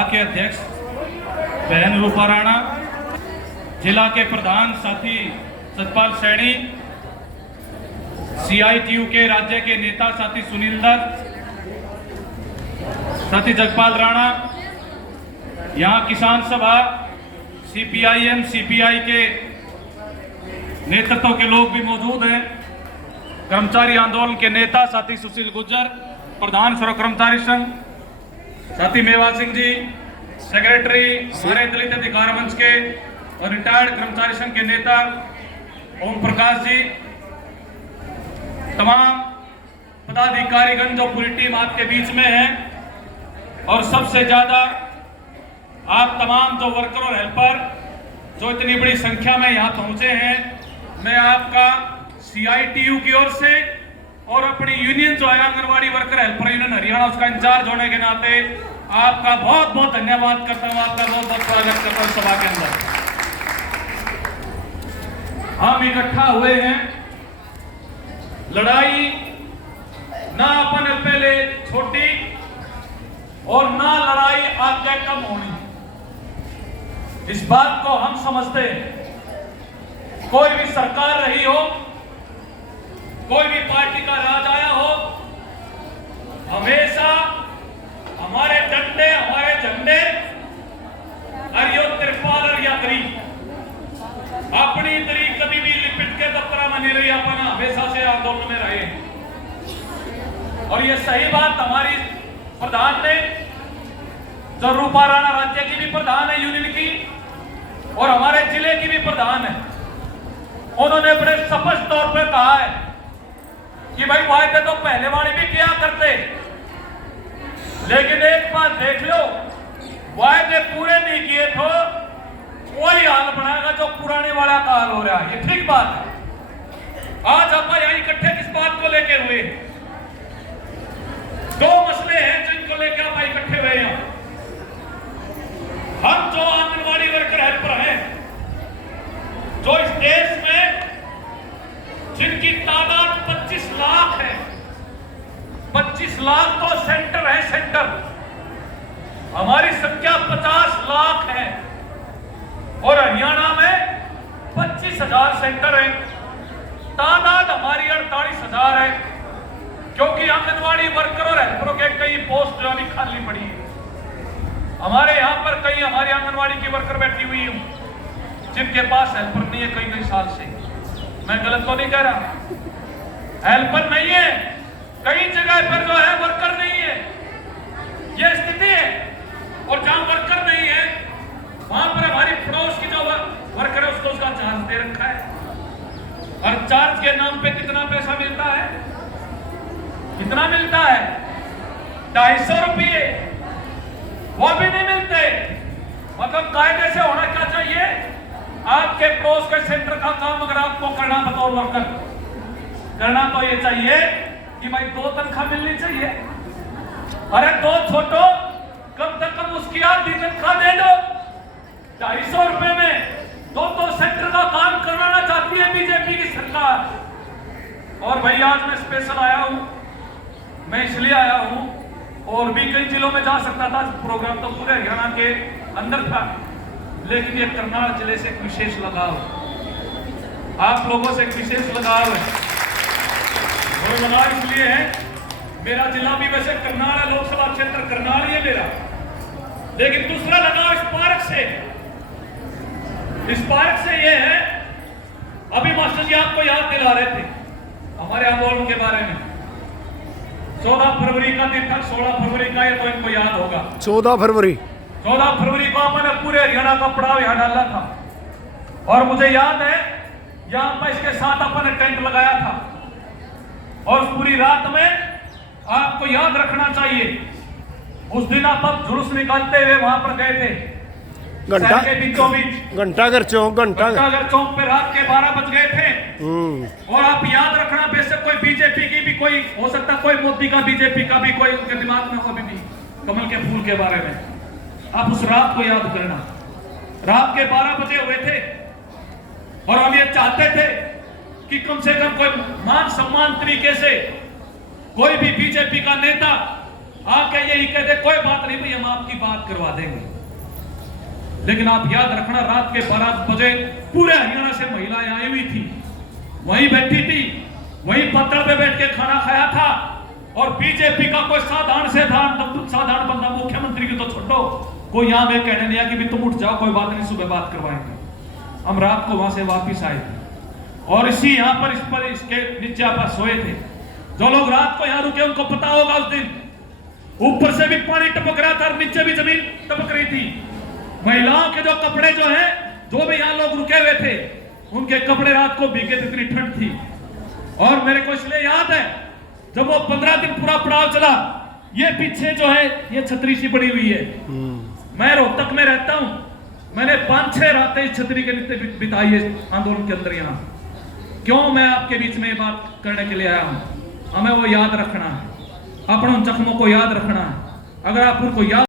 सभा के अध्यक्ष बहन रूपा राणा, जिला के प्रधान साथी सतपाल सैनी, CITU के राज्य के नेता साथी सुनील दत्त, साथी जगपाल राणा, यहाँ किसान सभा CPIM CPI के नेतृत्व के लोग भी मौजूद हैं। कर्मचारी आंदोलन के नेता साथी सुशील गुर्जर, प्रधान सर्व कर्मचारी संघ साथी मेवा सिंह जी, सेक्रेटरी हमारे दलित अधिकार मंच के और रिटायर्ड कर्मचारी संघ के नेता ओम प्रकाश जी, तमाम पदाधिकारीगण जो पूरी टीम आपके बीच में है, और सबसे ज्यादा आप तमाम जो वर्कर और हेल्पर जो इतनी बड़ी संख्या में यहाँ पहुंचे हैं, मैं आपका CITU की ओर से और अपनी यूनियन जो है anganwadi worker helper union Haryana उसका इंचार्ज होने के नाते आपका बहुत बहुत धन्यवाद करता हूं, आपका बहुत बहुत स्वागत करता हूं सभा के अंदर। हम इकट्ठा हुए हैं, लड़ाई ना अपन पहले छोटी और ना लड़ाई आगे कम होनी, इस बात को हम समझते हैं। कोई भी सरकार रही हो, कोई भी पार्टी का राज आया हो, हमेशा हमारे डंडे हमारे झंडे अरियो त्रिपाल और या दरी अपनी दरी कभी भी लिपट के दफ्तर में नहीं रही, अपन हमेशा से आंदोलन में रहे। और ये सही बात हमारी प्रधान ने, जो रूपा राणा राज्य की भी प्रधान है यूनियन की और हमारे जिले की भी प्रधान है, उन्होंने बड़े स्पष्ट तौर पर कहा है कि भाई वायदे तो पहले वाले भी किया करते, लेकिन एक बात देख लो, वायदे पूरे नहीं किए तो वही हाल बनाएगा जो पुराने वाला का हाल हो रहा है। ये ठीक बात है। आज आप यहाँ इकट्ठे किस बात को लेकर हुए? दो मसले हैं जिनको लेकर आप इकट्ठे हुए हैं। हम जो आंगनवाड़ी वर्कर हेल्पर हैं, जो इस देश में जिनकी तादाद 25 लाख है, 25 लाख तो सेंटर है, सेंटर हमारी संख्या 50 लाख है और हरियाणा में 25,000 सेंटर है, तादाद हमारी 48,000 है, क्योंकि आंगनवाड़ी वर्कर और हेल्परों के कई पोस्ट जो खाली पड़ी है। हमारे यहाँ पर कई हमारी आंगनवाड़ी की वर्कर बैठी हुई है जिनके पास हेल्पर नहीं है कई साल से। मैं गलत तो नहीं कह रहा, हेल्पर नहीं है, कई जगह पर जो है वर्कर नहीं है, ये स्थिति है। और जहां वर्कर नहीं है वहां पर हमारी पड़ोस की जो वर्कर है उसको उसका चार्ज दे रखा है, और चार्ज के नाम पे कितना पैसा मिलता है? कितना मिलता है? 250 रुपये, वो भी नहीं मिलते। मतलब कायदे से होना क्या चाहिए? आपके पड़ोस के सेंटर का काम अगर आपको करना बतौर वर्कर करना, तो ये चाहिए कि भाई 2 तनख्वाह मिलनी चाहिए। अरे 2 छोटो, कम से कम उसकी आधी तनख्वाह दे दो। 250 रुपए में 2 सेंटर का काम करवाना चाहती है बीजेपी की सरकार। और भाई आज मैं स्पेशल आया हूं, मैं इसलिए आया हूं, और भी कई जिलों में जा सकता था, प्रोग्राम तो पूरे हरियाणा के अंदर था, लेकिन ये करनाल जिले से एक विशेष लगाव, आप लोगों से एक विशेष लगाव है। और लगाव इसलिए है, मेरा जिला भी वैसे करनाल है, लोकसभा क्षेत्र करनाल ही है मेरा, लेकिन दूसरा लगाव इस पार्क से, इस पार्क से ये है, अभी मास्टर जी आपको याद दिला रहे थे हमारे आंदोलन के बारे में। 14 फरवरी का दिन था, 16 फरवरी का, ये तो इनको याद होगा। 14 फरवरी को अपने पूरे हरियाणा का पड़ाव यहाँ डाला था, और मुझे याद है यहाँ पर इसके साथ अपन टेंट लगाया था, और उस पूरी रात में आपको याद रखना चाहिए, उस दिन आप जुलूस निकालते हुए वहां पर गए थे, घंटाघर चौक पे रात के 12 बज गए थे। और आप याद रखना, बेशक कोई बीजेपी की भी कोई हो सकता, कोई मोदी का बीजेपी का भी कोई उनके दिमाग में हो भी कमल के फूल के बारे में, आप उस रात को याद करना। रात के 12 बजे हुए थे, और हम ये चाहते थे कि कम से कम कोई मान सम्मान तरीके से कोई भी बीजेपी का नेता आके यही कहते कोई बात नहीं भाई, हम आपकी बात करवा देंगे। लेकिन आप याद रखना, रात के 12 बजे पूरे हरियाणा से महिलाएं आई हुई थी, वहीं बैठी थी, वहीं पत्थर पे बैठ के खाना खाया था। और बीजेपी का कोई साधारण बंदा, मुख्यमंत्री की तो छोड़ो, कोई यहां में कहने नहीं आया कि भी तुम उठ जाओ, कोई बात नहीं, सुबह बात करवाएंगे। हम रात को वहां से वापिस आए थे और इसी यहां पर इसके नीचे आप सोए थे। जो लोग रात को यहां रुके उनको पता होगा, उस दिन ऊपर से भी पानी टपक रहा था और नीचे भी जमीन टपक रही थी। महिलाओं के जो कपड़े जो है, जो भी यहां लोग रुके हुए थे, उनके कपड़े रात को भीगे थे, इतनी ठंड थी। और मेरे को इसलिए याद है, जब वो 15 दिन पूरा पड़ाव चला, ये पीछे जो है ये छतरी सी पड़ी हुई है। मैं रोहतक में रहता हूं, मैंने 5-6 रातें इस छतरी के नीचे बिताई है आंदोलन के अंदर। यहाँ क्यों मैं आपके बीच में बात करने के लिए आया हूं, हमें वो याद रखना है, अपनों जख्मों को याद रखना है। अगर आप उनको याद